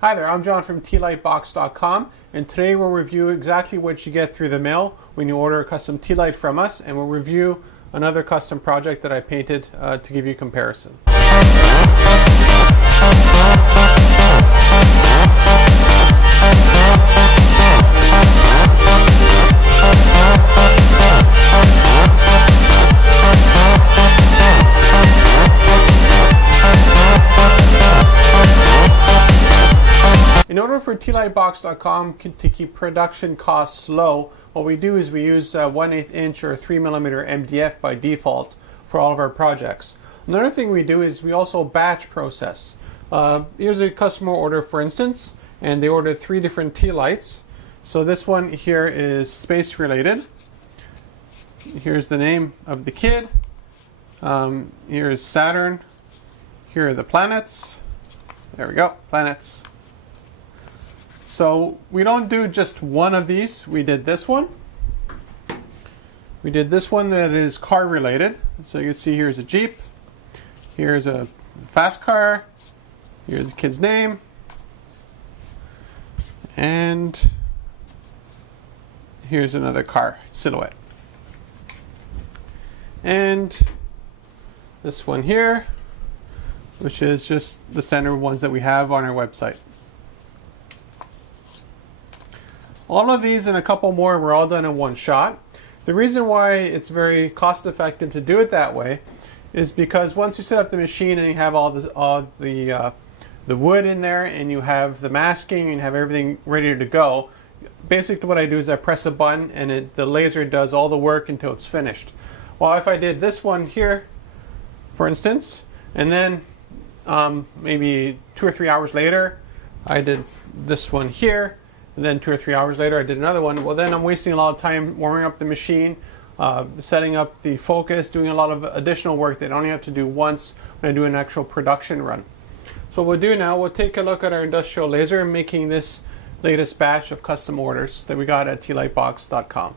Hi there, I'm John from tlightbox.com, and today we'll review exactly what you get through the mail when you order a custom tea light from us, and we'll review another custom project that I painted to give you a comparison. In order for tlightbox.com to keep production costs low, what we do is we use 1/8 inch or 3mm MDF by default for all of our projects. Another thing we do is we also batch process. Here's a customer order, for instance, and they ordered 3 different tea lights. So this one here is space related. Here's the name of the kid. Here's Saturn. Here are the planets. There we go, planets. So we don't do just one of these. We did this one. We did this one that is car related. So you can see here's a Jeep. Here's a fast car. Here's the kid's name. And here's another car silhouette. And this one here, which is just the standard ones that we have on our website. All of these and a couple more were all done in one shot. The reason why it's very cost effective to do it that way is because once you set up the machine and you have all the wood in there and you have the masking and you have everything ready to go, basically what I do is I press a button and the laser does all the work until it's finished. Well, if I did this one here, for instance, and then maybe 2 or 3 hours later I did this one here, and then 2 or 3 hours later I did another one, well then I'm wasting a lot of time warming up the machine, setting up the focus, doing a lot of additional work that I only have to do once when I do an actual production run. So what we'll do now, we'll take a look at our industrial laser making this latest batch of custom orders that we got at tlightbox.com.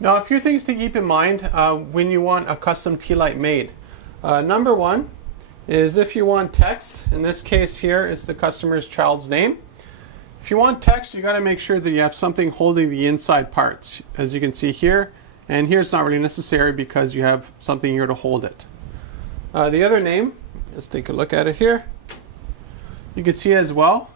Now, a few things to keep in mind when you want a custom tea light made. Number one is if you want text, in this case here is the customer's child's name. If you want text, you got to make sure that you have something holding the inside parts, as you can see here. And here it's not really necessary because you have something here to hold it. The other name, let's take a look at it here. You can see as well.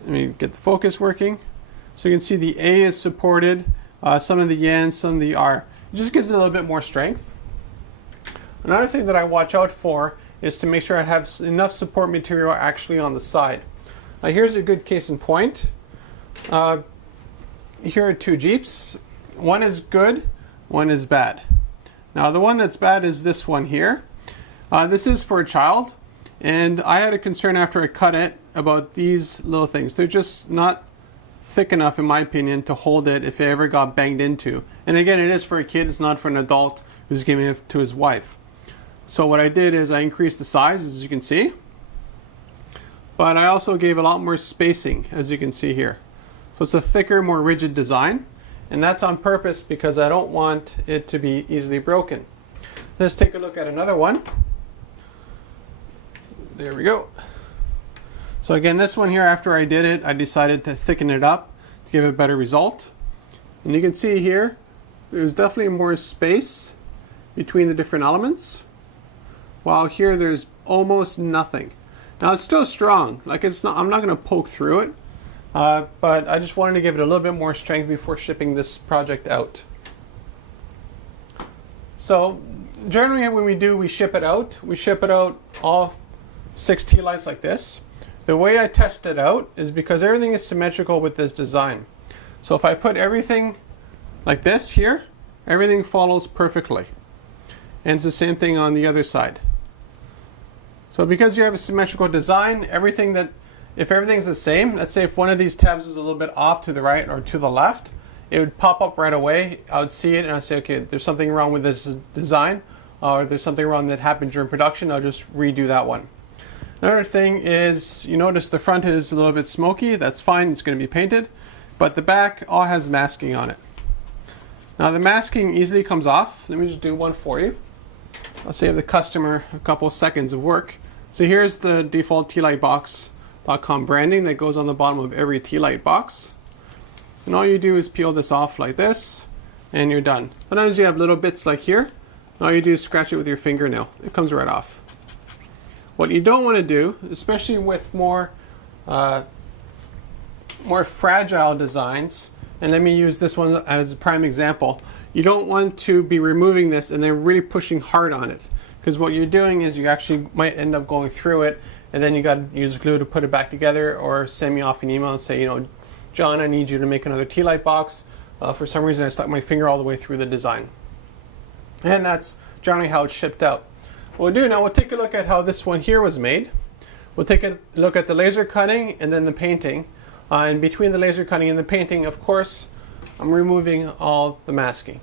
Let me get the focus working. So you can see the A is supported. Some of the N, some of the R. It just gives it a little bit more strength. Another thing that I watch out for is to make sure I have enough support material actually on the side. Here's a good case in point. Here are 2 Jeeps. One is good, one is bad. Now the one that's bad is this one here. This is for a child, and I had a concern after I cut it about these little things. They're just not thick enough, in my opinion, to hold it if it ever got banged into. And again, it is for a kid, it's not for an adult who's giving it to his wife. So what I did is I increased the size, as you can see, but I also gave a lot more spacing, as you can see here. So it's a thicker, more rigid design, and that's on purpose because I don't want it to be easily broken. Let's take a look at another one. There we go. So again, this one here, after I did it, I decided to thicken it up to give a better result. And you can see here, there's definitely more space between the different elements, while here there's almost nothing. Now it's still strong, like it's not, I'm not going to poke through it, but I just wanted to give it a little bit more strength before shipping this project out. So generally when we ship it out all 6 tea lights like this. The way I test it out is because everything is symmetrical with this design. So if I put everything like this here, everything follows perfectly. And it's the same thing on the other side. So because you have a symmetrical design, if everything's the same, let's say if one of these tabs is a little bit off to the right or to the left, it would pop up right away. I would see it and I'd say, okay, there's something wrong with this design, or there's something wrong that happened during production, I'll just redo that one. Another thing is, you notice the front is a little bit smoky. That's fine, it's going to be painted, but the back all has masking on it. Now the masking easily comes off. Let me just do one for you. I'll save the customer a couple seconds of work. So here's the default tealightbox.com branding that goes on the bottom of every tea light box. And all you do is peel this off like this, and you're done. Sometimes you have little bits like here, and all you do is scratch it with your fingernail. It comes right off. What you don't want to do, especially with more fragile designs, and let me use this one as a prime example, you don't want to be removing this and then really pushing hard on it, because what you're doing is you actually might end up going through it, and then you got to use glue to put it back together, or send me off an email and say, you know, John, I need you to make another tea light box. For some reason I stuck my finger all the way through the design. And that's generally how it's shipped out. What we'll do now, we'll take a look at how this one here was made. We'll take a look at the laser cutting and then the painting. And between the laser cutting and the painting, of course, I'm removing all the masking.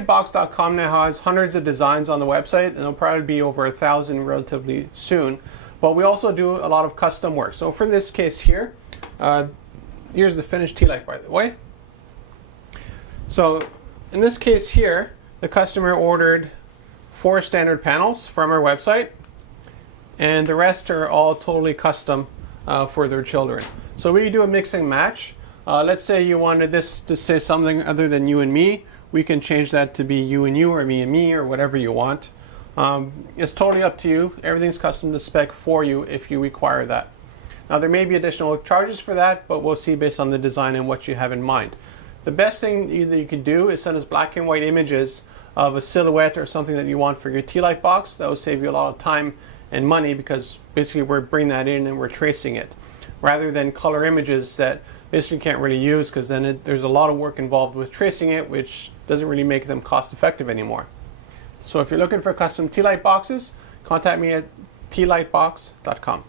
tealightbox.com now has hundreds of designs on the website, and there'll probably be over 1,000 relatively soon. But we also do a lot of custom work. So for this case here, here's the finished tea light, by the way. So in this case here, the customer ordered 4 standard panels from our website, and the rest are all totally custom for their children. So we do a mix and match. Let's say you wanted this to say something other than you and me. We can change that to be you and you, or me and me, or whatever you want. It's totally up to you. Everything's custom to spec for you if you require that. Now there may be additional charges for that, but we'll see based on the design and what you have in mind. The best thing that you can do is send us black and white images of a silhouette or something that you want for your tea light box. That will save you a lot of time and money, because basically we're bringing that in and we're tracing it, rather than color images that basically can't really use, because then there's a lot of work involved with tracing it, which doesn't really make them cost effective anymore. So if you're looking for custom tea light boxes, contact me at tealightbox.com.